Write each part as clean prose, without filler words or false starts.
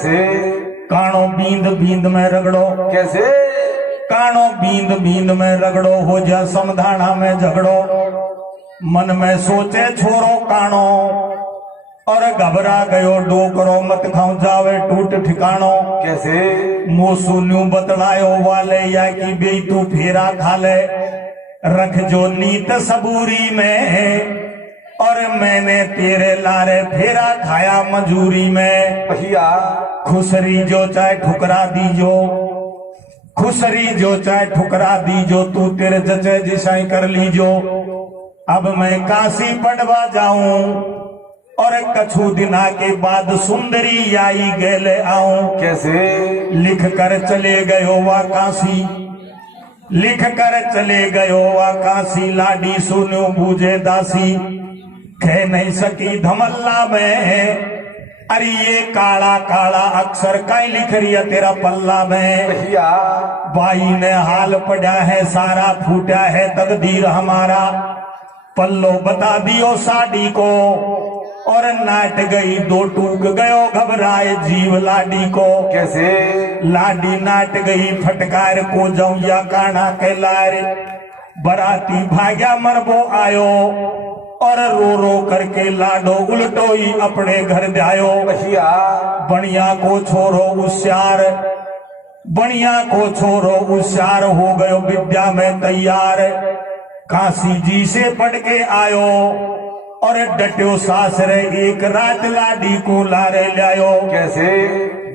कैसे? कानो बींद बींद में रगड़ो। कैसे? कानो बींद बींद में रगड़ो, हो जा समधाना में झगड़ो। मन में सोचे छोरो कानो, और घबरा गयो डोकरो, मत खाऊं जावे टूट ठिकानो। कैसे? मोसू न्यू बतलायो वाले, या की बेई तू फेरा खाले। रख जो नीत सबूरी में, और मैंने तेरे लारे फेरा खाया मजूरी में। भैया खुसरी जो चाहे ठुकरा दीजो, खुसरी जो चाहे ठुकरा दीजो, तू तेरे जचे जिसाई कर लीजो। अब मैं काशी पड़वा जाऊं, और कछु दिना के बाद सुंदरी आई गेले आऊं। कैसे? लिख कर चले गयो वा काशी, लिख कर चले गयो वा काशी। लाडी सुनो बूझे दासी, कह नहीं सकी धमल्ला में। अरे ये काला काला अक्षर कहीं लिख रही है तेरा पल्ला में। भैया बाई ने हाल पड़ा है सारा, फूटा है तकदीर हमारा। पल्लो बता दियो साड़ी को, और नाट गई दो टूक गयो घबराए जीव लाडी को। कैसे? लाडी नाट गई फटकार को, जाऊं या काना के लारे। बराती भाग्या मरबो आयो, और रो रो करके लाडो उल्टो ही अपने घर जायो। भैया बनिया को छोरो होशियार, बनिया को छोरो होशियार, हो गयो विद्या में तैयार। काशी जी से पढ़ के आयो, और डट्यो सासरे एक रात लाडी को लारे लायो। कैसे?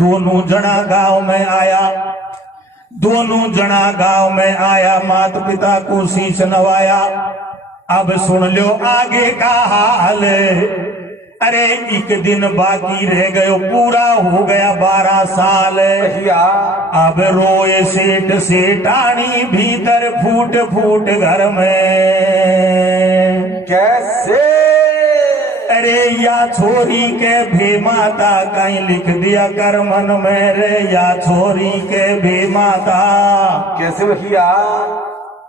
दोनों जना गांव में आया, दोनों जना गांव में आया, माता पिता को शीश नवाया। अब सुन लो आगे का हाल, अरे एक दिन बाकी रह गयो, पूरा हो गया 12 साल। भैया अब रोए सेठ सेठानी भीतर फूट फूट घर में। कैसे? अरे या छोरी के भी माता कहीं लिख दिया कर मन में रे, या छोरी के भी माता। कैसे भैया?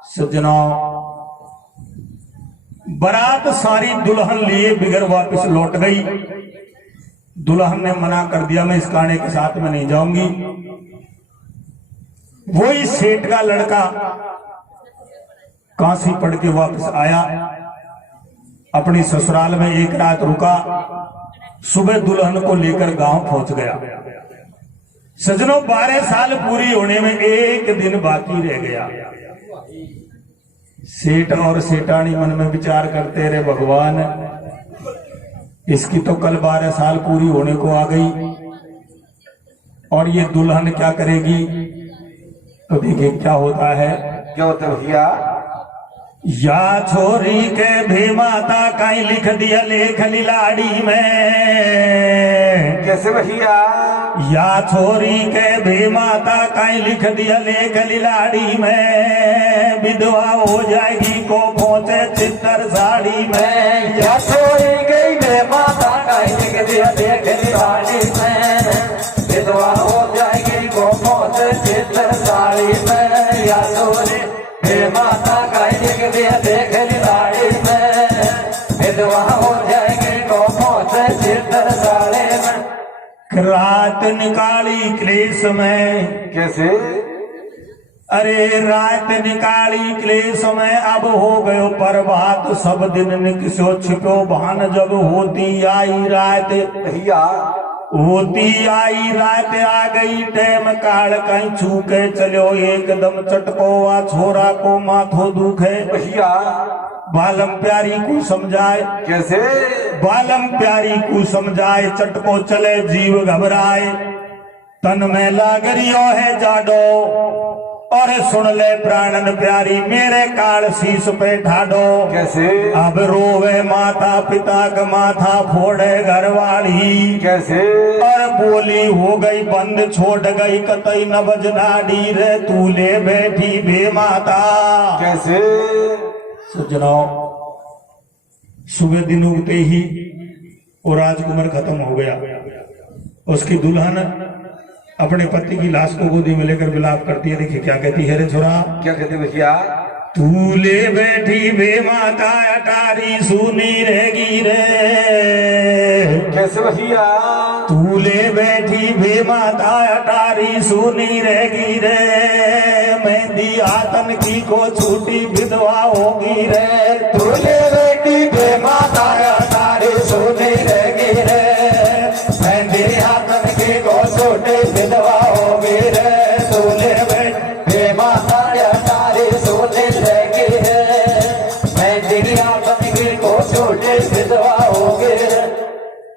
सज्जनों, बारात सारी दुल्हन लिए बिगर वापस लौट गई। दुल्हन ने मना कर दिया, मैं इस गाने के साथ में नहीं जाऊंगी। वही सेठ का लड़का काशी पढ़ के वापस आया, अपनी ससुराल में एक रात रुका, सुबह दुल्हन को लेकर गांव पहुंच गया। सजनों, 12 साल पूरी होने में एक दिन बाकी रह गया। सेठ और सेठानी मन में विचार करते रहे, भगवान इसकी तो कल 12 साल पूरी होने को आ गई, और ये दुल्हन क्या करेगी। तो देखिए क्या होता है। क्या होता है भैया? या छोरी के भी माता कहीं लिख दिया लेख लाड़ी में। कैसे भैया? या छोरी के भी माता कहीं लिख दिया लेख लाड़ी में। विधवा हो जाएगी को पहुंचे चित्तर साड़ी में। या छोरी गई बे माता कहीं लिख दिया लेख लाड़ी में। विधवा हो जाएगी को पहुंचे चित्तर साड़ी में। या छोरी बे माता कहीं लिख दिया लेख लाड़ी में। विधवा हो जाएगी को पहुंचे चित्तर साड़ी में। रात निकाली क्लेश में। कैसे? अरे रात निकाली क्लेश में, अब हो गयो प्रभात, सब दिन निकसो छिपो भान। जब होती आई रात, भैया होती आई रात, आ गई टैम काल कहीं छूके चलो एकदम चटको। आ छोरा को माथो दुखे। भैया बालम प्यारी को समझाए। कैसे? बालम प्यारी को समझाए, चटको चले जीव घबराए। तन में लागरियो है जाडो, और सुन ले प्राणन प्यारी मेरे काल शीश पे ठाडो। कैसे? अब रोवे माता पिता का माथा फोड़े घरवाली। कैसे? और बोली हो गई बंद, छोड़ गई कतई न बजनाडी रे, तू ले बैठी बे माता। कैसे? सज्जनों, सुबह दिन उगते ही वो राजकुमार खत्म हो गया। उसकी दुल्हन अपने पति की लाश को गोदी में लेकर विलाप करती है। देखिए क्या कहती है रे छोरा। क्या कहते भैया? तू ले बैठी बे माता, अटारी सुनी रहेगी रे। कैसे भैया? तूले बैठी भी माता अटारी सुनी रहेगी रे, मेहंदी आतन की को छूटी विधवा होगी रे। तूले बेटी बे माता अटारी सुनी रहेगी रे, मेहंदी आतन की को छूटी विधवा होगी रे। तूले बेटी बे माता अटारी सुनी रहेगी रे, मेहंदी आतन की को छूटी विधवा होगी रे।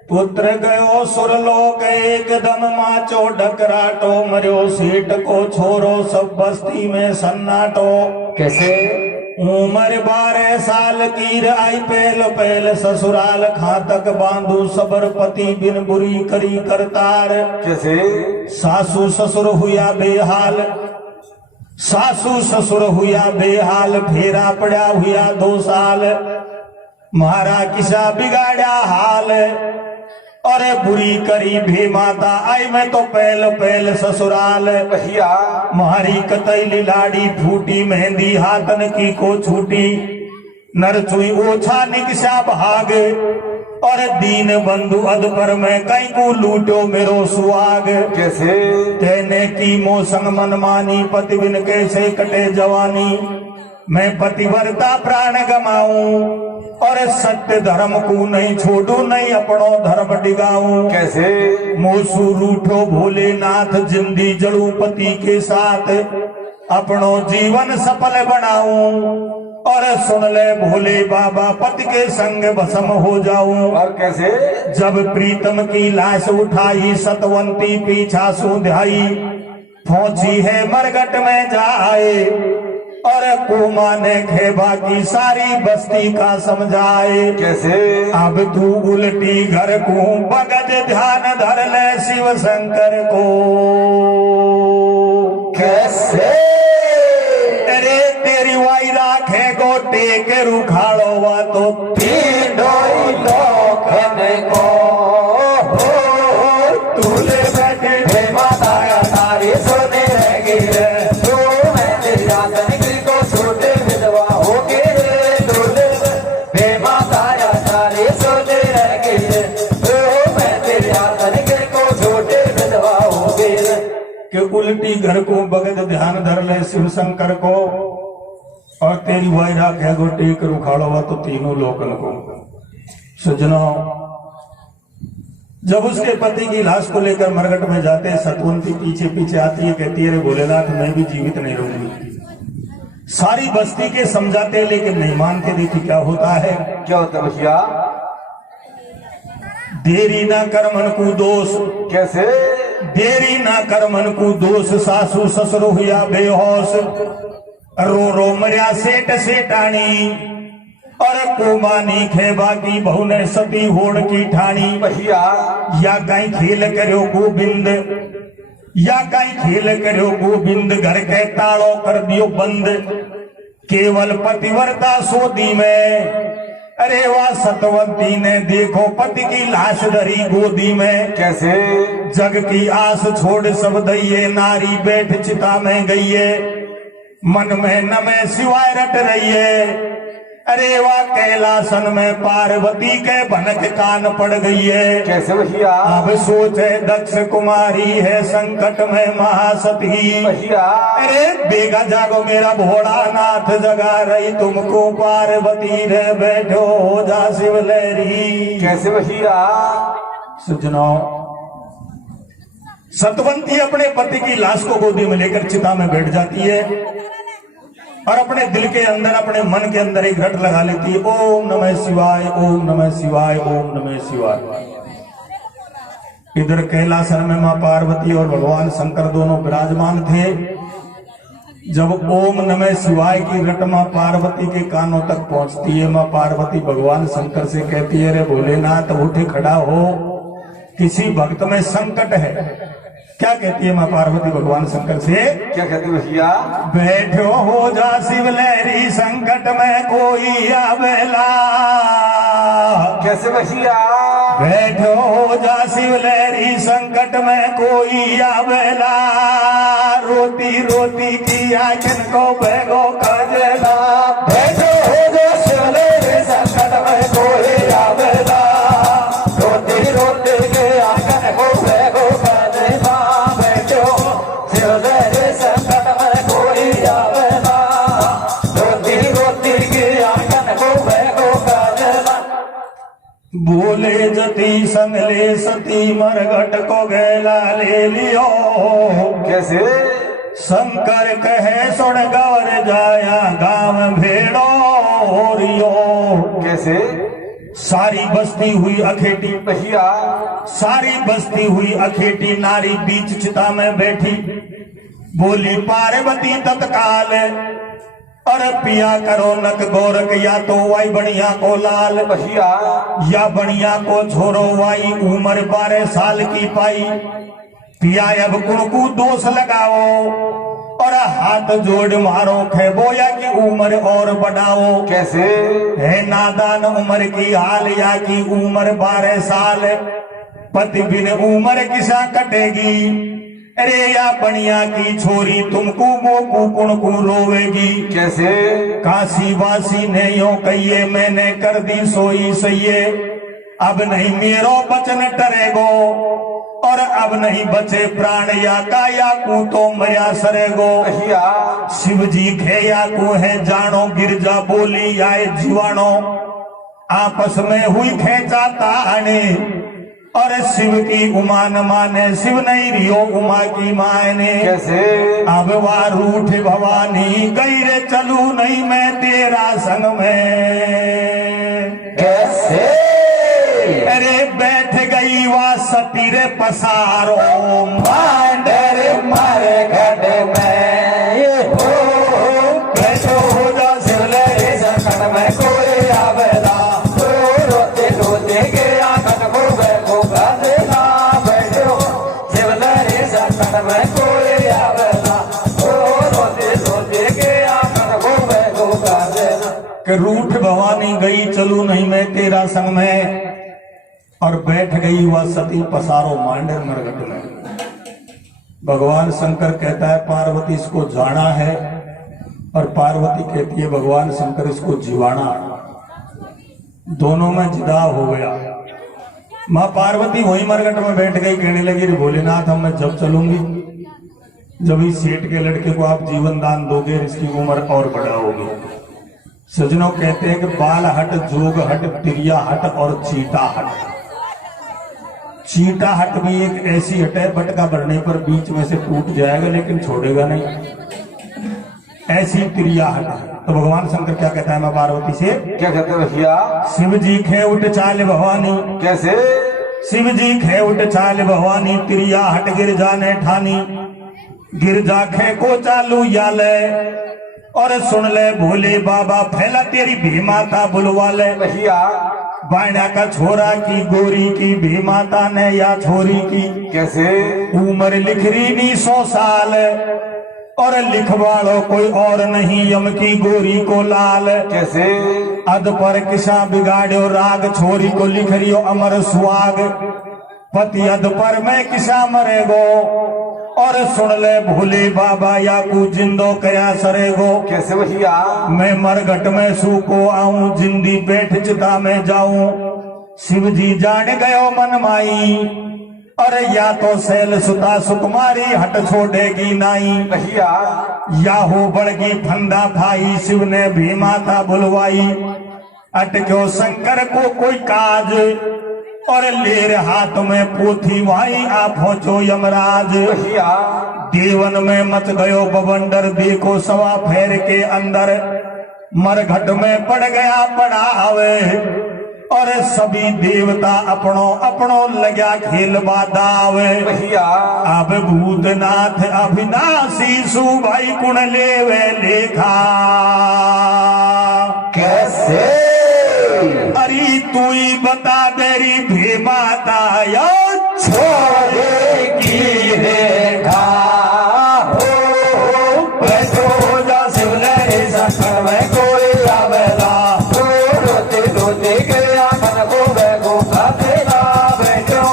पुत्र गयो सुरलोक एकदम माचो डकराटो, मर्यो सेठ को छोरो सब बस्ती में सन्नाटो। कैसे? उम्र 12 साल की आई पहल पहल ससुराल, खातक बांधू सबर पति बिन बुरी करी करतार। कैसे? सासू ससुर हुआ बेहाल, सासू ससुर हुआ बेहाल, फेरा पड़ा हुआ 2 साल, मारा किसा बिगाड़ा हाल। अरे बुरी करी भी माता आई मैं तो पहल पहल ससुराल। भैया मारी कतई लाड़ी फूटी, मेहंदी हाथन की को छूटी, नर छुई ओछा निकशा भाग। और दीन बंधु अध पर मैं कहीं को लूटो मेरो सुहाग। कैसे? कहने की मोसंग मन मानी, पति बिन कैसे कटे जवानी। मैं पतिव्रता प्राण गमाऊं, और सत्य धर्म को नहीं छोड़ू, नहीं अपनो धर्म डिगाऊं। कैसे? मोसू रूठो भोलेनाथ, जिंदी जड़ू पति के साथ, अपनो जीवन सफल बनाऊं। और सुन ले भोले बाबा, पति के संग भस्म हो जाऊं। और कैसे? जब प्रीतम की लाश उठाई, सतवंती पीछा सुध्याई, पहुंची है मरघट में जाए। और कुमा ने खेबा की सारी बस्ती का समझाए। कैसे? अब तू उल्टी घर को बगद ध्यान धर ले शिव शंकर को। कैसे? अरे तेरी वाई राखे गोटे के रुखाड़ो वा तो तीनों लोग को तूले बैठे हे माता तारी सोने रहेगी रे। तू मैं तेरी आतन की को छोटे विधवा होगी रे। तूले हे माता तारी सोने रहेगी रे। तू मैं तेरी आतन की को छोटे विधवा होगी रे। कि उल्टी घर को बगद ध्यान धर ले शिव शंकर को, और तेरी वाई राखे गोटे के रुखाड़ो वा तो तीनों लोकन को। सज्जनों, जब उसके पति की लाश को लेकर मरघट में जाते, सतवंती पीछे पीछे आती है, कहती है रे भोलेनाथ मैं भी जीवित नहीं रहूंगी। सारी बस्ती के समझाते लेकिन नहीं मानते। देखिए क्या होता है। क्या होता है भैया? देरी ना कर मन को दोष। कैसे? देरी ना कर मन को दोष, सासू ससुर हुआ बेहोश, रो रो मरिया सेठ सेठानी। और कुमानी खेबा की बहू ने सती होड़ की ठानी। भैया या कहीं खेल करो गोविंद, या कहीं खेल करो गोविंद, घर के तालों कर दियो बंद, केवल पतिव्रता सोदी में। अरे वाह सतवंती ने देखो पति की लाश धरी गोदी में। कैसे? जग की आस छोड़ सब दइये, नारी बैठ चिता में गईये, मन में न में सिवाय रट रहिए। अरे वाह कैलासन में पार्वती के भनक कान पड़ गई है। कैसे भैया? अब सोचे दक्ष कुमारी है संकट में महासती। भैया अरे बेगा जागो मेरा भोलानाथ, जगा रही तुमको पार्वती रे, बैठो हो जा शिव लहरी। कैसे भैया? सुनो, सतवंती अपने पति की लाश को गोदी में लेकर चिता में बैठ जाती है, और अपने दिल के अंदर, अपने मन के अंदर एक रट लगा लेती है, ओम नमः शिवाय, ओम नमः शिवाय, ओम नमः शिवाय। इधर कैलासन में मां पार्वती और भगवान शंकर दोनों विराजमान थे। जब ओम नमः शिवाय की रट मां पार्वती के कानों तक पहुंचती है, मां पार्वती भगवान शंकर से कहती है, रे भोलेनाथ उठे खड़ा हो, किसी भक्त में संकट है। क्या कहती है मां पार्वती भगवान शंकर से? क्या कहती भैया? बैठो हो जा शिव लहरी, संकट में कोई आवेला। कैसे भैया? बैठो हो जा शिव लहरी, संकट में कोई आवेला। रोती रोती की आंखन को बेगो कजला। बैठो हो जा शिव लहरी, संकट में कोई आवेला। रोती रोती की आंखन को ले जती संग ले सती मरघट को गैला ले लियो। कैसे? शंकर कहे सुन गौर जाया गांव भेड़ो रियो। कैसे? सारी बस्ती हुई अखेटी, भैया सारी बस्ती हुई अखेटी, नारी बीच चिता में बैठी। बोली पार्वती तत्काल, और पिया करो नक गोरख, या तो वाई बनिया को लाल, भैया या बनिया को छोरो वाई उम्र 12 साल की पाई। पिया अब कुणकू दोष लगाओ, और हाथ जोड़ मारो खेबोया की उम्र और बढ़ाओ। कैसे? है नादान उम्र की हाल, या की उम्र 12 साल। पति बिन उम्र किसा कटेगी, अरे या बनिया की छोरी तुमको मोकू कुणकू रोवेगी। कैसे? काशी वासी ने यो कहिए, मैंने कर दी सोई सहिए। अब नहीं मेरो बचन टरेगो, और अब नहीं बचे प्राण, या काया को तो मरिया सरेगो। भैया शिव जी खेया को है जानो, गिरजा बोली आए जीवाणो। आपस में हुई खेचा ताने, और शिव की उमा न माने, शिव नहीं रियो उमा की मायने। कैसे? अब वार उठ भवानी, गई रे चलू नहीं मैं तेरा संग में। कैसे? अरे बैठ गई वा सती रे पसारो, मांडर मारे घट में बैठो हो जा शिवले संकट में कोई आवेला। रोते रोते गया कटको बैठो गादेला। बैठो शिवले संकट में कोई आवेला। रोते रोते गया कटको बैठो गादेला। कि रूठ भवानी गई चलू नहीं मैं तेरा संग में, और बैठ गई वह सती पसारो मांडर मरघट में। भगवान शंकर कहता है पार्वती इसको जाना है, और पार्वती कहती है भगवान शंकर इसको जीवाना। दोनों में जिदा हो गया। माँ पार्वती वही मरघट में बैठ गई, कहने लगी रे भोलेनाथ हम मैं जब चलूंगी, जब इस सेठ के लड़के को आप जीवन दान दोगे, इसकी उम्र और बढ़ाओगे। सजनों कहते हैं कि बाल हट, जोग हट, तिरिया हट और चीटा हट। चीटा हट भी एक ऐसी हट है, बटका भरने पर बीच में से टूट जाएगा लेकिन छोड़ेगा नहीं, ऐसी तिरिया हट। तो भगवान शंकर क्या कहता है मां पार्वती से? क्या कहते हैं भैया? शिव जी खे उठ चाल भवानी। कैसे? शिव जी खे उठ चाल भवानी, तिरिया हट गिर जाने ठानी। गिरजा खे को चालू याले, और सुन ले भोले बाबा फैला तेरी भी माता बुलवा ले। भैया बाणा का छोरा की गोरी की भी माता ने या छोरी की। कैसे? उम्र लिख रही नी 100 साल, और लिखवाड़ो कोई और नहीं यम की गोरी को लाल। कैसे? अद पर किसा बिगाड़ो राग, छोरी को लिख रियो अमर सुहाग। पति अद पर मैं किसा मरेगो, और सुन ले भोले बाबा या को जिंदो कया सरेगो। कैसे भैया? मैं मरघट में सूको आऊं, जिंदी बैठ चिता में जाऊं। शिव जी जान गयो मन माई, और या तो शैल सुता सुकुमारी हट छोड़ेगी नाई। भैया या हो बढ़गी फंदा भाई, शिव ने भी माता बुलवाई। अटक्यो शंकर को कोई काज, और लेर हाथ में पोथी भाई आप पहुंचो यमराज। भैया देवन में मच गयो बवंडर, देखो सवा फेर के अंदर। मरघट में पड़ गया पड़ावे, और सभी देवता अपनो अपनो लग्या खेल बादावे। भैया अब भूतनाथ अविनाशी सुभाई कुण लेवे लेखा। कैसे? अरे तू ही बता देरी भी माता या छोड़ेगी रेखा। बैठो हो जा शिवले संकट में कोई आवेला। रोते रोते गया मन को बैगो खातेला। बैठो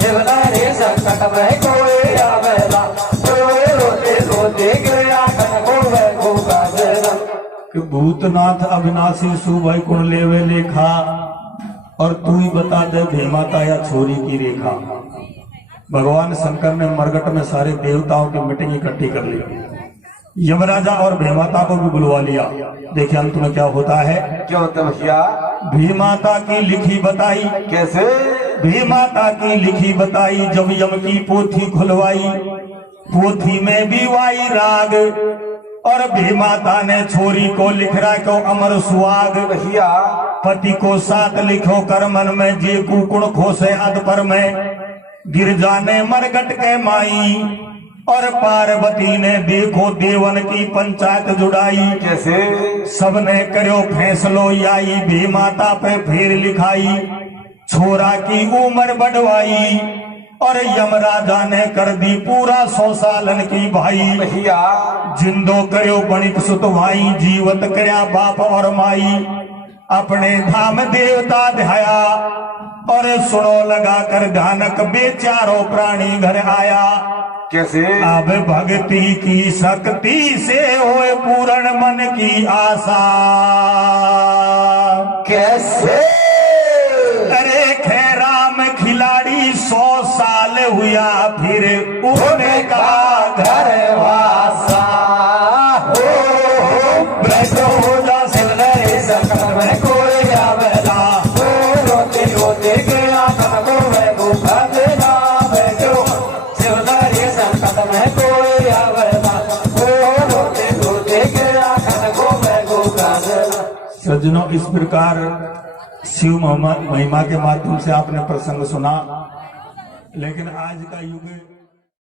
शिवले संकट में कोई आवेला। रोते रोते गया मन को बैगो खातेला। कि भूतनाथ अविनाशी सुभाई कुण लेवे लेखा, और तू ही बता दे भेमाता या छोरी की रेखा। भगवान शंकर ने मरघट में सारे देवताओं की मीटिंग इकट्ठी कर ली। यमराजा और भीमाता को भी बुलवा लिया। देखिए अंत में क्या होता है। क्या होता है भैया? भीमाता की लिखी बताई, कैसे? भीमाता की लिखी बताई, जब यम की पोथी खुलवाई, पोथी में भी वाई राग, और भीमाता ने छोरी को लिख रहा को अमर सुहाग। भैया पति को साथ लिखो कर मन में, जे कुकुण खोसे अध पर में, गिरजा ने मरगट के माई, और पार्वती ने देखो देवन की पंचायत जुड़ाई। कैसे? सबने करो फैसलो आई, भीमाता पे फिर लिखाई, छोरा की उम्र बढ़वाई, और यमराजा ने कर दी पूरा 100 सालन की भाई। भैया जिंदो करो बणिक सुत भाई, जीवत करया बाप और माई, अपने धाम देवता ध्याया, और सुनो लगा कर गानक बेचारो प्राणी घर आया। कैसे? अब भक्ति की शक्ति से होए पूर्ण मन की आशा। कैसे? अरे खैराम खिलाड़ी 100 साल हुआ, फिर उठने का घर वासा हो बैठो हो जा सिवले संकट में कोई आवेला, रोते रोते गया को मैं को भगना, बैठो शिवदारी संकट में कोई आवेला, रोते रोते गया को मैं को भगना। सज्जनों, इस प्रकार शिव महिमा के माध्यम से आपने प्रसंग सुना, लेकिन आज का युग